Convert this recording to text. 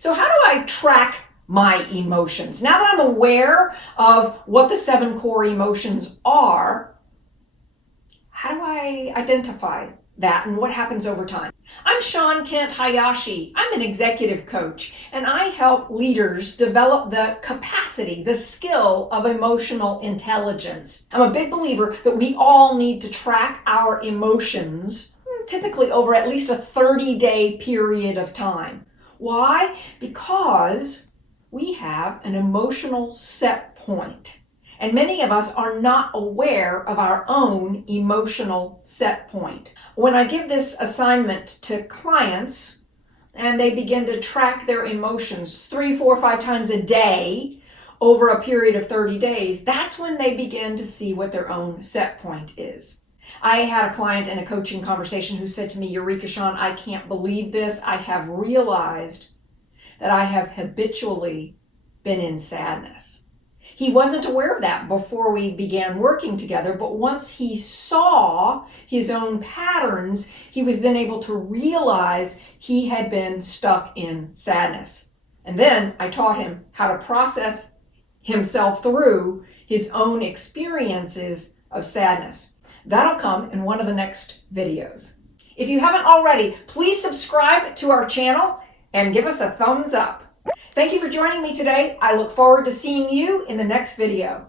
So how do I track my emotions? Now that I'm aware of what the 7 core emotions are, how do I identify that and what happens over time? I'm Shawn Kent Hayashi. I'm an executive coach, and I help leaders develop the capacity, the skill of emotional intelligence. I'm a big believer that we all need to track our emotions, typically over at least a 30-day period of time. Why? Because we have an emotional set point. And many of us are not aware of our own emotional set point. When I give this assignment to clients and they begin to track their emotions 3, 4, 5 times a day over a period of 30 days, that's when they begin to see what their own set point is. I had a client in a coaching conversation who said to me, "Eureka, Shawn, I can't believe this. I have realized that I have habitually been in sadness." He wasn't aware of that before we began working together, but once he saw his own patterns, he was then able to realize he had been stuck in sadness. And then I taught him how to process himself through his own experiences of sadness. That'll come in one of the next videos. If you haven't already, please subscribe to our channel and give us a thumbs up. Thank you for joining me today. I look forward to seeing you in the next video.